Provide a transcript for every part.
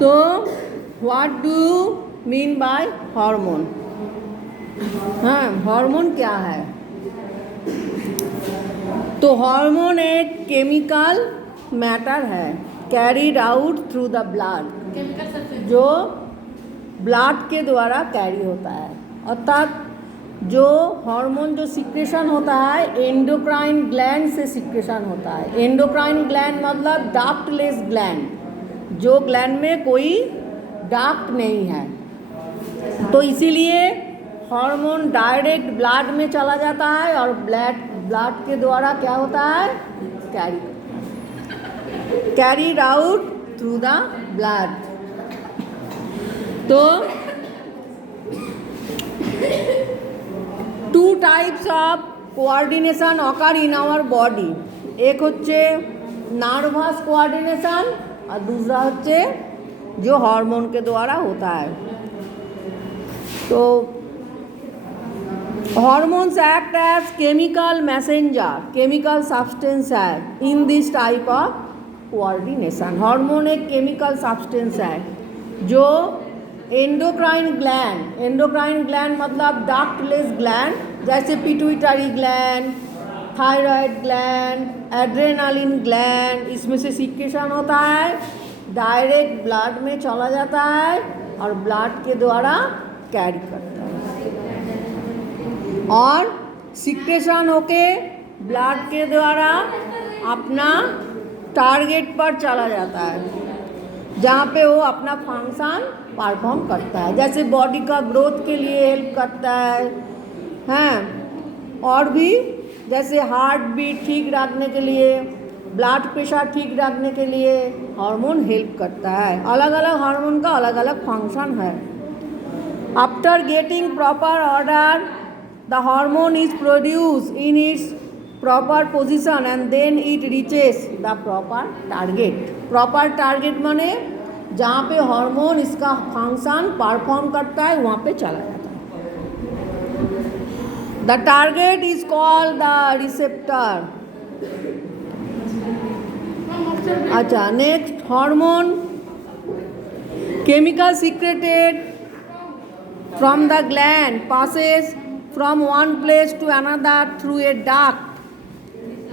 तो what do you mean by hormone? हाँ, hormone क्या है? तो हार्मोन एक केमिकल मैटर है carried out through the blood, जो ब्लड के द्वारा कैरी होता है। अर्थात जो हार्मोन जो सिक्रेशन होता है एंडोक्राइन ग्लैंड से सिक्रेशन होता है। एंडोक्राइन ग्लैंड मतलब डक्टलेस ग्लैंड, जो ग्लैंड में कोई डक्ट नहीं है। तो इसीलिए हार्मोन डायरेक्ट ब्लड में चला जाता है और ब्लड के द्वारा क्या होता है, carried out through the blood. तो two types of coordination occur in our body, एक होच्छे नार्भास कोऑर्डिनेशन और दूसरा होच्छे जो हार्मोन के द्वारा होता है। तो hormones act as chemical messenger, chemical substance है in this type of coordination। Hormone एक केमिकल सब्सटेंस है जो एंडोक्राइन ग्लैंड मतलब डक्टलेस ग्लैंड, जैसे pituitary gland, thyroid gland, adrenaline gland, इसमें से सिक्रेशन होता है, डायरेक्ट ब्लड में चला जाता है और ब्लड के द्वारा कैरी करता है और सिक्रेशन होके ब्लड के द्वारा अपना टारगेट पर चला जाता है, जहाँ पे वो अपना फंक्शन परफॉर्म करता है। जैसे बॉडी का ग्रोथ के लिए हेल्प करता है, हैं, और भी जैसे हार्ट बीट ठीक रखने के लिए, ब्लड प्रेशर ठीक रखने के लिए हार्मोन हेल्प करता है। अलग अलग हार्मोन का अलग अलग फंक्शन है। After getting proper order the hormone is produced in its proper position and then it reaches the proper target। proper target माने जहाँ पे हार्मोन इसका फंक्शन परफॉर्म करता है वहाँ पे चला जाता है। the target is called the receptor। अच्छा, next hormone chemical secreted from the gland passes from one place to another through a duct।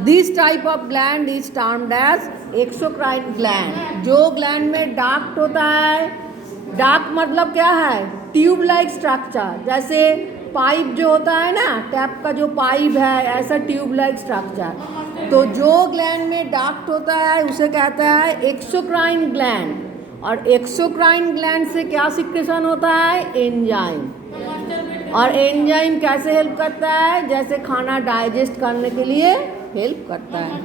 This type of gland is termed as exocrine gland। जो gland में duct होता है, duct मतलब क्या है, tube like structure, जैसे pipe जो होता है ना, टैप का जो पाइप है, ऐसा ट्यूब लाइक स्ट्रक्चर। तो जो ग्लैंड में डक्ट होता है उसे कहता है एक्सोक्राइन ग्लैंड। और एक्सोक्राइन ग्लैंड से क्या सिक्रेशन होता है, एंजाइम। और एंजाइम कैसे हेल्प करता है, जैसे खाना डाइजेस्ट करने के लिए हेल्प करता है।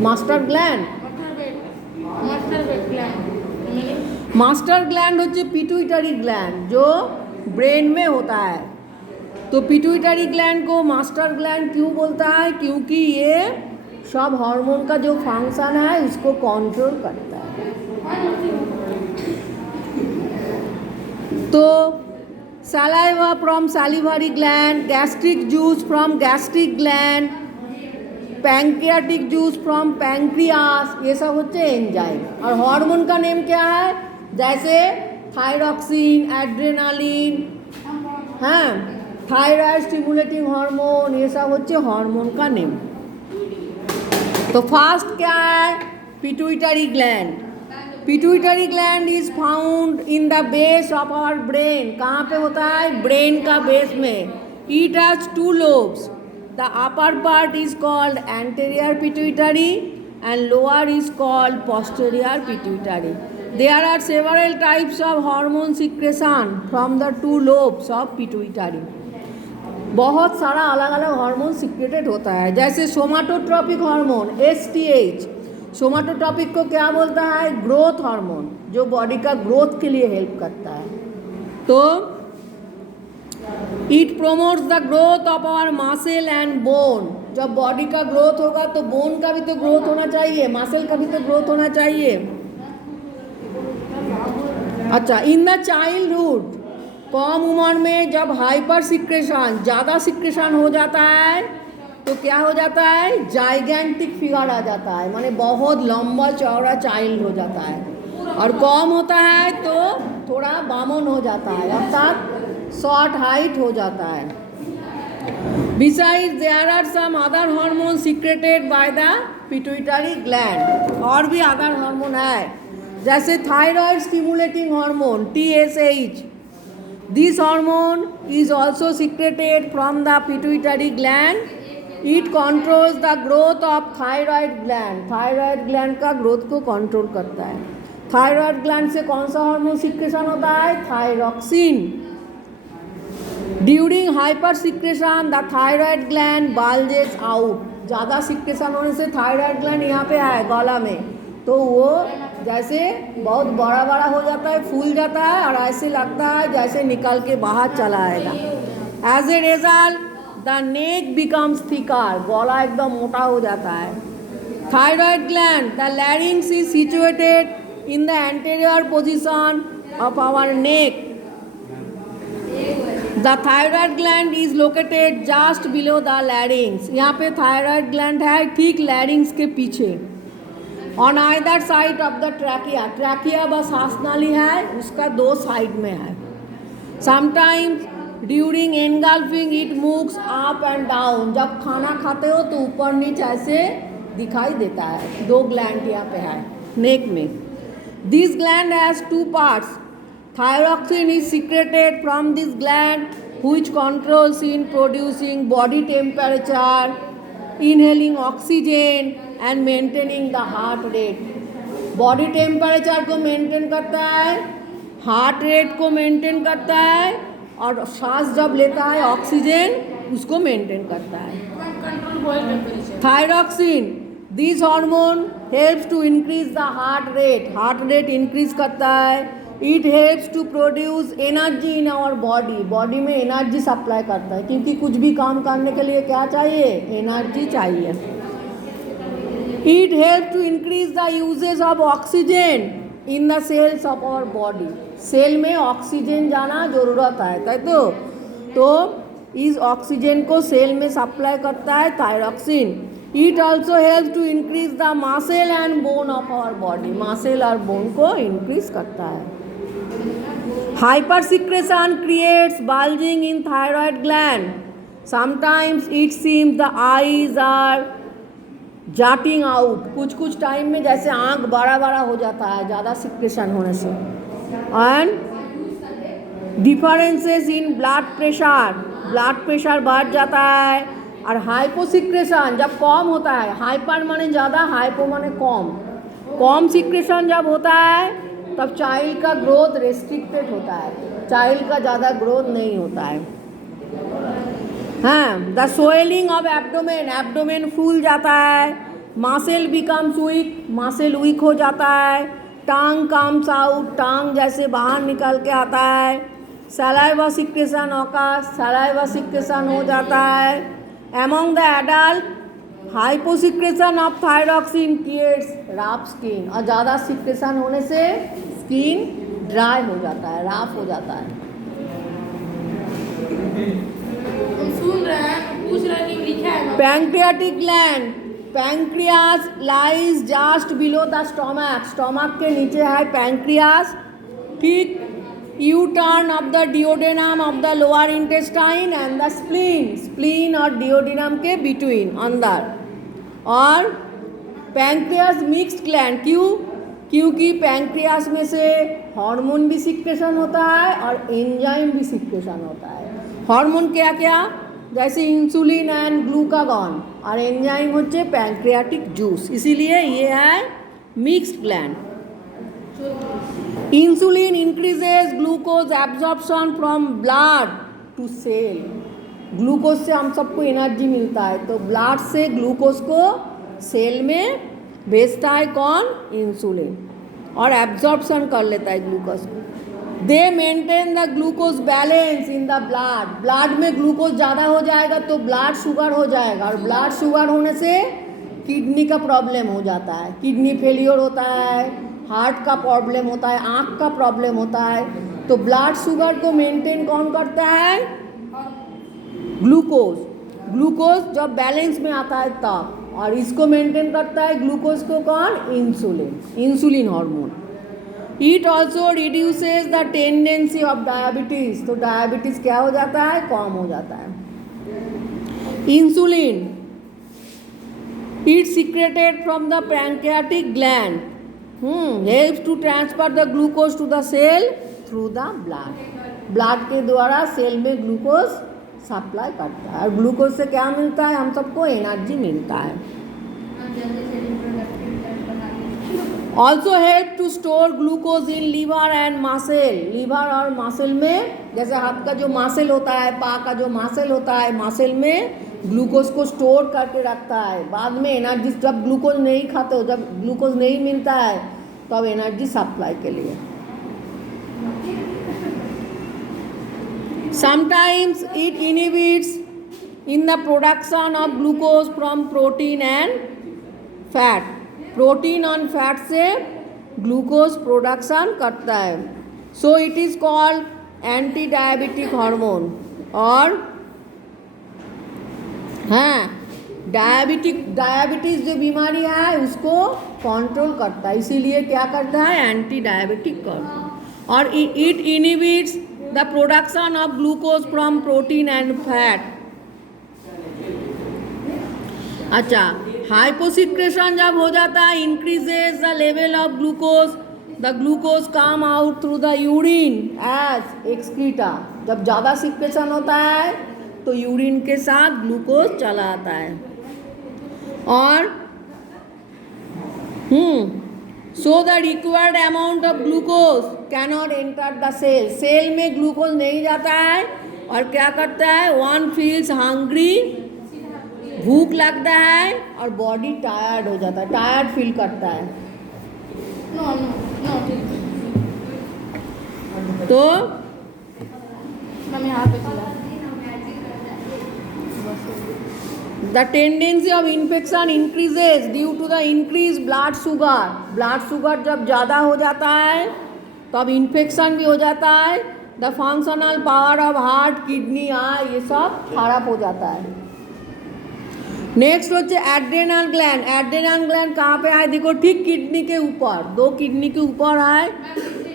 मास्टर ग्लैंड होच्छे पिट्यूटरी ग्लैंड जो ब्रेन में होता है। तो पिट्यूटरी ग्लैंड को मास्टर ग्लैंड क्यों बोलता है, क्योंकि ये सब हार्मोन का जो फंक्शन है उसको कंट्रोल करता है। तो saliva from salivary gland, gastric juice from gastric gland, pancreatic juice from pancreas, ये सब होते हैं एंजाइम। और हार्मोन का नेम क्या है, जैसे थायरॉक्सिन, एड्रेनालिन, हाँ, थायराइड स्टिमुलेटिंग हार्मोन, ये सब होते हार्मोन का नेम। तो फर्स्ट क्या है, pituitary gland. Pituitary gland is found in the base of our brain. कहाँ पे होता है, ब्रेन का बेस में। It has two lobes, the upper part is called anterior pituitary and lower is called posterior pituitary. There are several types of hormone secretion from the two lobes of pituitary. बहुत सारा अलग अलग hormone secreted होता है, जैसे somatotropic hormone STH। Somatotropic को क्या बोलता है, ग्रोथ हार्मोन, जो बॉडी का ग्रोथ के लिए हेल्प करता है। तो it promotes the growth of our muscle and bone. जब बॉडी का ग्रोथ होगा तो बोन का भी तो ग्रोथ होना चाहिए, मसल का भी तो ग्रोथ होना चाहिए। अच्छा, इन द चाइल्डहुड, कम उम्र में जब हाइपर सिक्रेशन, ज़्यादा सिक्रेशन हो जाता है तो क्या हो जाता है, जाइगेंटिक फिगर आ जाता है, माने बहुत लंबा चौड़ा चाइल्ड हो जाता है। और कम होता है तो थोड़ा बामन हो जाता है, अर्थात शॉर्ट हाइट हो जाता है। Besides, there are some other hormones secreted by the pituitary gland, और भी अदर हार्मोन है, जैसे thyroid stimulating hormone TSH. This hormone is also secreted from the pituitary gland. It controls the growth of thyroid gland. Thyroid gland का growth को control करता है। Thyroid gland से कौन सा हार्मोन सिक्रेशन होता है, thyroxine. During hyper secretion the thyroid gland bulges out. ज़्यादा सिक्रेशन होने से थायराइड ग्लैंड यहाँ पे है गला में, तो वो जैसे बहुत बड़ा बड़ा हो जाता है, फूल जाता है और ऐसे लगता है जैसे निकल के बाहर चला आएगा। As a result the neck becomes thicker, गला एकदम मोटा हो जाता है। Thyroid gland the larynx is situated in the anterior position of our neck. The thyroid gland is located just below the larynx. यहाँ पे थायराइड ग्लैंड है ठीक लैरिंग्स के पीछे। On either side of the trachea, trachea बस सांसनाली है, उसका दो साइड में है। Sometimes during engulfing it moves up and down. जब खाना खाते हो तो ऊपर नीचे ऐसे दिखाई देता है। दो ग्लैंड यहाँ पे है नेक में। This gland has two parts. Thyroxine is secreted from this gland which controls in producing body temperature, inhaling oxygen and maintaining the heart rate. Body temperature को maintain करता है, heart rate को maintain करता है और सांस जब लेता है ऑक्सीजन उसको maintain करता है। Thyroxine, this hormone helps to increase the heart rate. Heart rate increase करता है। It helps to produce energy in our body. Body में एनर्जी सप्लाई करता है, क्योंकि कुछ भी काम करने के लिए क्या चाहिए, एनर्जी चाहिए। It helps to increase the usage of oxygen in the cells of our body. Cell में ऑक्सीजन जाना जरूरत है, तो इस ऑक्सीजन को सेल में सप्लाई करता है thyroxine. It also helps to increase the muscle and bone of our body. Muscle और बोन को इंक्रीज करता है। Hypersecretion creates bulging in thyroid gland. Sometimes it seems the eyes are jutting out. कुछ time में जैसे आँख बड़ा बड़ा हो जाता है ज़्यादा सिक्रेशन होने से। And differences in blood pressure. Blood pressure बढ़ जाता है। और हाइपोसिक्रेशन जब कम होता है, हाइपर माने ज़्यादा, हाइपो माने कम सिक्रेशन जब होता है तब चाइल्ड का ग्रोथ रेस्ट्रिक्टेड होता है, चाइल्ड का ज़्यादा ग्रोथ नहीं होता है। हाँ, the swelling of abdomen, abdomen फूल जाता है। Muscle becomes weak, muscle weak हो जाता है। टांग कम्स आउट, टांग जैसे बाहर निकल के आता है। Saliva secretion occurs, saliva secretion हो जाता है। Among the adult hyposecretion of thyroxine creates rough skin, और ज़्यादा सिक्रेशन होने से स्किन ड्राई हो जाता है, रफ हो जाता है। सुन रहे हैं, पूछ रहे हैं कि लिखा है। Pancreatic gland, pancreas lies just below the stomach, stomach के नीचे है पैंक्रियास। ठीक U turn off the duodenum of the lower intestine and the spleen, spleen और डिओडेनम के बिटवीन अंदर। और पैंक्रियास मिक्स्ड ग्लैंड, क्योंकि पैंक्रियास में से हार्मोन भी सिक्रेशन होता है और एंजाइम भी सिक्रेशन होता है। हार्मोन क्या क्या, जैसे इंसुलिन एंड ग्लूकागॉन, और एंजाइम होचे पैंक्रियाटिक जूस, इसीलिए ये है mixed gland. Insulin increases glucose absorption from blood to cell. Glucose से हम सबको एनर्जी मिलता है, तो ब्लड से ग्लूकोज को सेल में भेजता है कौन, इंसुलिन, और एब्जॉर्प्शन कर लेता है ग्लूकोज को। दे maintain the glucose balance in the blood, blood में ग्लूकोज ज़्यादा हो जाएगा तो ब्लड शुगर हो जाएगा, और ब्लड शुगर होने से किडनी का प्रॉब्लम हो जाता है, किडनी फेलियर होता है, हार्ट का प्रॉब्लम होता है, आँख का प्रॉब्लम होता है। तो ब्लड शुगर को मेंटेन कौन करता है, ग्लूकोज। ग्लूकोज जब बैलेंस में आता है तब, और इसको मेंटेन करता है ग्लूकोज को कौन? Insulin, insulin hormone. It also reduces the tendency of diabetes, तो डायबिटीज क्या हो जाता है? कम हो जाता है। Insulin it secreted from the pancreatic gland, helps to transfer the glucose to the cell through the blood, blood के द्वारा सेल में ग्लूकोज सप्लाई करता है। और ग्लूकोज से क्या मिलता है? हम सबको एनर्जी मिलता है। Also help to store glucose in liver and muscle, liver और मसल में, जैसे हाथ का जो मसल होता है, पाँव का जो मसल होता है, मसल में ग्लूकोज को स्टोर करके रखता है। बाद में एनर्जी, जब ग्लूकोज नहीं खाते हो, जब ग्लूकोज नहीं मिलता है तब एनर्जी सप्लाई के लिए। Sometimes it inhibits in the production of glucose from protein and fat. Protein और फैट से ग्लूकोज प्रोडक्शन करता है। So it is called anti diabetic hormone. और हाँ, डायबिटीज़ जो बीमारी है उसको कंट्रोल करता है, इसीलिए क्या करता है? Anti diabetic hormone. और it inhibits the production of glucose from protein and fat. अच्छा, हाइपोसिक्रेशन जब हो जाता है, increases the level of glucose, the glucose come out through the urine as excreta. जब ज़्यादा सिक्रेशन होता है तो यूरिन के साथ ग्लूकोज चला आता है। और so the required amount of glucose cannot enter the cell, cell में ग्लूकोज नहीं जाता है और क्या करता है? वन फील्स हंग्री, भूख लगता है और बॉडी टायर्ड हो जाता है, टायर्ड फील करता है। तो यहाँ पे चला। The tendency of infection increases due to the increased blood sugar. Blood sugar जब ज़्यादा हो जाता है तब इन्फेक्शन भी हो जाता है। The functional power of heart, kidney, eye ये सब खराब हो जाता है। नेक्स्ट होচ্ছে एड्रेनल ग्लैंड। एड्रेनल ग्लैंड कहाँ पे है? देखो ठीक किडनी के ऊपर, दो किडनी के ऊपर है,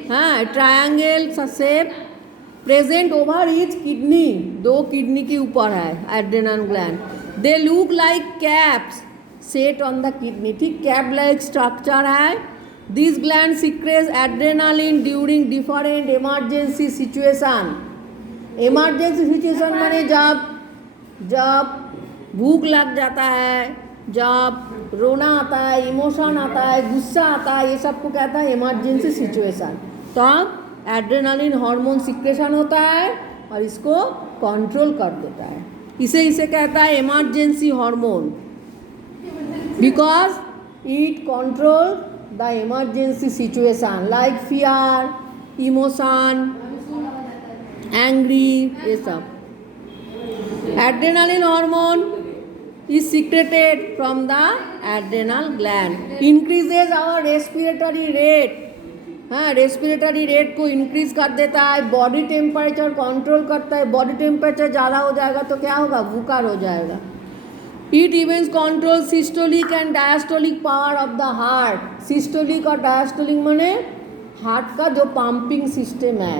हाँ, triangle shape present over each kidney, दो किडनी के ऊपर है adrenal gland. They look like caps set on the kidney, ठीक कैप लाइक स्ट्रक्चर है। This gland secrets adrenaline during different emergency situation. Emergency situation माने जब भूख लग जाता है, जब रोना आता है, इमोशन आता है, गुस्सा आता है, ये सब को कहता है इमरजेंसी सिचुएशन। तब एड्रेनालिन हार्मोन सिक्रेशन होता है और इसको कंट्रोल कर देता है, इसे कहता है emergency hormone, because it control the emergency situation like fear, emotion, angry, ये सब। Adrenaline hormone is secreted from the adrenal gland, increases our respiratory rate, हाँ, रेस्पिरेटरी रेट को इंक्रीज कर देता है, बॉडी टेम्परेचर कंट्रोल करता है। बॉडी टेम्परेचर ज़्यादा हो जाएगा तो क्या होगा? बुखार हो जाएगा। It Evans control systolic and diastolic power of the heart. Systolic और डायस्टोलिक माने हार्ट का जो पंपिंग सिस्टम है।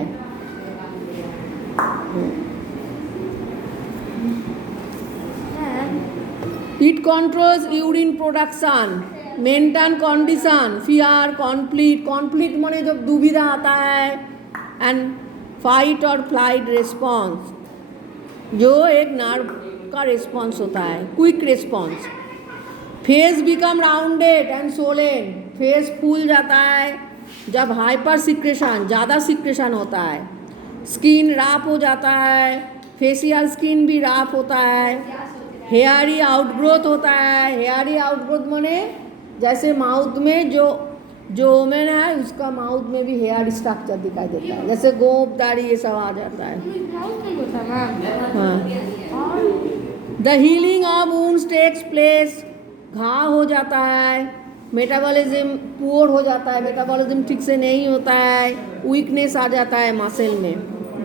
It controls urine production, maintain condition, fear, conflict, conflict माने जब दुविधा आता है, and fight or flight response, जो एक नर्व का रिस्पॉन्स होता है, quick response. Face become rounded and swollen, face फूल जाता है जब हाइपर सिक्रेशन, ज़्यादा सिक्रेशन होता है। स्किन राफ हो जाता है, फेशियल स्किन भी राफ होता है। हेयरी आउटग्रोथ होता है। हेयरी आउटग्रोथ माने जैसे माउथ में जो वोमेन है उसका माउथ में भी हेयर स्ट्रक्चर दिखाई देता है, जैसे गोंप, दाढ़ी, ये सब आ जाता है। हाँ, the healing of wounds takes place, घाव हो जाता है। मेटाबॉलिज्म पुअर हो जाता है, मेटाबॉलिज्म ठीक से नहीं होता है, वीकनेस आ जाता है मसल में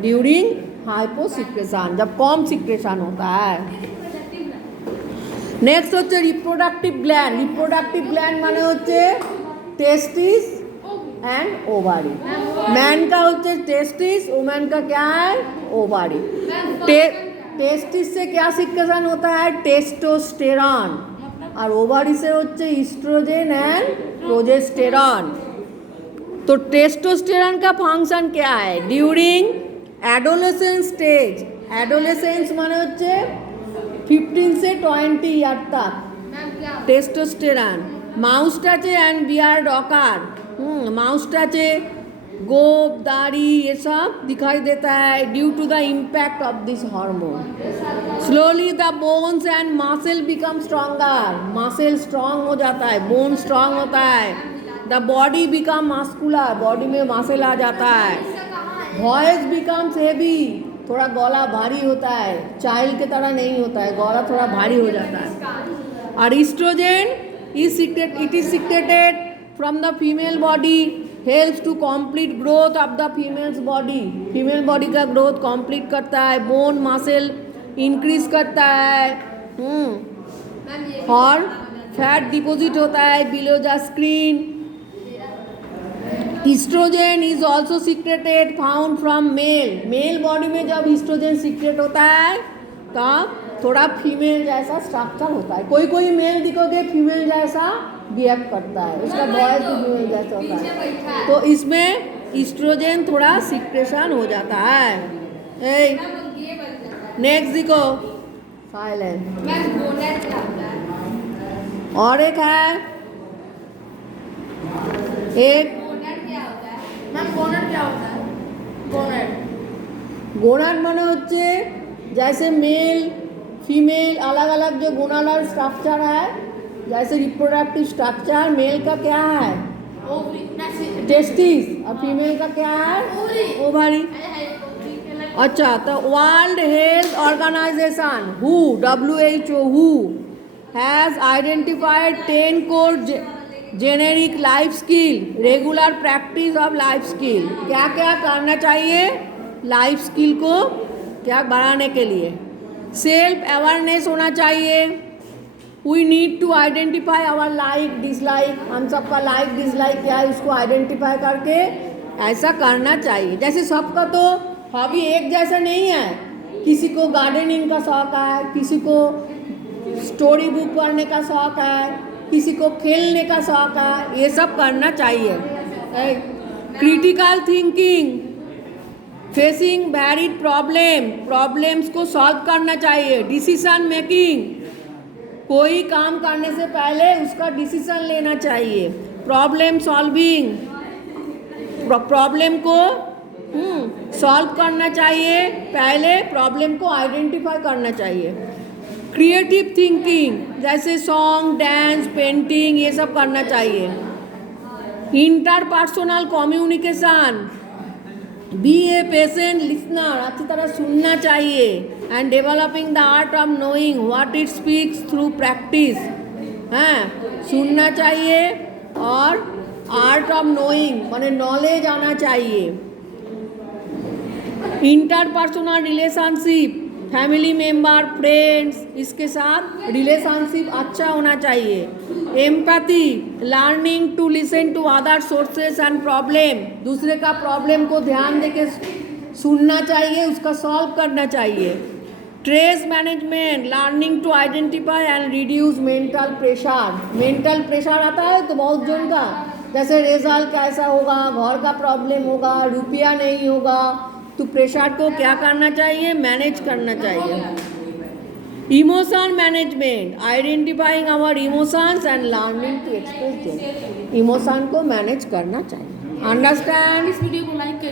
ड्यूरिंग हाइपोसिक्रेशन, जब कम सिक्रेशन होता है। নেক্সট হচ্ছে রিপ্রোডাক্টিভ গ্ল্যান্ড মানে হচ্ছে टेस्टिस एंड ओवारी। मैन का होते टेस्टिस, वुमेन का क्या है ओवारी। टेस्टिस से क्या सिक्रेशन होता है टेस्टोस्टेरॉन, और ओवारी से होते ईस्ट्रोजन एंड प्रोजेस्टेरॉन। तो टेस्टोस्टेरॉन का फंक्शन क्या है ड्यूरिंग एडोलेसेंस स्टेज। एडोलेसेंस माने होते 15 से 20 ईयर तक testosterone. Moustache and beard occur. Moustache गोप दाढ़ी ये सब दिखाई देता है due to the impact of this hormone. Slowly the bones and muscle become stronger. Muscle strong हो जाता है, बोन स्ट्रॉन्ग होता है। The body become muscular, body में मसल आ जाता है। वॉइस बिकम्स हेवी, थोड़ा गला भारी होता है, चाइल्ड के तरह नहीं होता है, गला थोड़ा भारी हो जाता है। और oestrogen it is secreted from the female body, helps to complete growth of the female's body। Female body का ग्रोथ कंप्लीट करता है, बोन मसल इंक्रीज करता है, और फैट डिपॉजिट होता है below the screen. Oestrogen is also secreted found from male body में जब ईस्ट्रोजन सीक्रेट होता है तब थोड़ा फीमेल जैसा स्ट्रक्चर होता है। कोई कोई मेल दिखोगे फीमेल जैसा बिहेव करता है, उसका वॉइस भी फीमेल जैसा होता है। तो इसमें ईस्ट्रोजन थोड़ा सिक्रेशन हो जाता है। नेक्स्ट देखो साइलेंट। और एक है गोनाड माने होते जैसे मेल फीमेल अलग अलग जो गोनाडल स्ट्रक्चर है, जैसे रिप्रोडक्टिव स्ट्रक्चर मेल का क्या है टेस्टिस और फीमेल का क्या है ओवरी। अच्छा, तो world health organisation WHO has identified 10 core generic life skill, regular practice of life skill. क्या क्या करना चाहिए लाइफ स्किल को क्या बढ़ाने के लिए। सेल्फ अवेयरनेस होना चाहिए। We need to identify our like dislike, हम सबका लाइक डिसलाइक क्या है उसको आइडेंटिफाई करके ऐसा करना चाहिए। जैसे सबका तो हॉबी एक जैसा नहीं है, किसी को गार्डनिंग का शौक है, किसी को स्टोरी बुक पढ़ने का शौक है, किसी को खेलने का शौक है, ये सब करना चाहिए। Critical thinking, facing varied problems को सॉल्व करना चाहिए। डिसीजन मेकिंग, कोई काम करने से पहले उसका डिसीजन लेना चाहिए। प्रॉब्लम सॉल्विंग, प्रॉब्लम को सॉल्व करना चाहिए, पहले प्रॉब्लम को आइडेंटिफाई करना चाहिए। क्रिएटिव थिंकिंग जैसे सॉन्ग डांस पेंटिंग ये सब करना चाहिए। Interpersonal communication, be a patient listener, अच्छी तरह सुनना चाहिए। And developing the art of knowing what it speaks through practice, हाँ सुनना चाहिए और आर्ट ऑफ नोइंग माने नॉलेज आना चाहिए। Interpersonal relationship, family member friends इसके साथ रिलेशनशिप अच्छा होना चाहिए। Empathy, learning to listen to other sources and problem, दूसरे का प्रॉब्लम को ध्यान देके सुनना चाहिए, उसका सॉल्व करना चाहिए। Stress management, learning to identify and reduce mental pressure. Mental pressure आता है तो बहुत जन का, जैसे रिजल्ट कैसा होगा, घर का प्रॉब्लम होगा, रुपया नहीं होगा, तो प्रेशर को क्या करना चाहिए मैनेज करना चाहिए। Emotion management, identifying our emotions and learning to express them, emotion को मैनेज करना चाहिए। अंडरस्टैंड। इस वीडियो को लाइक करिए।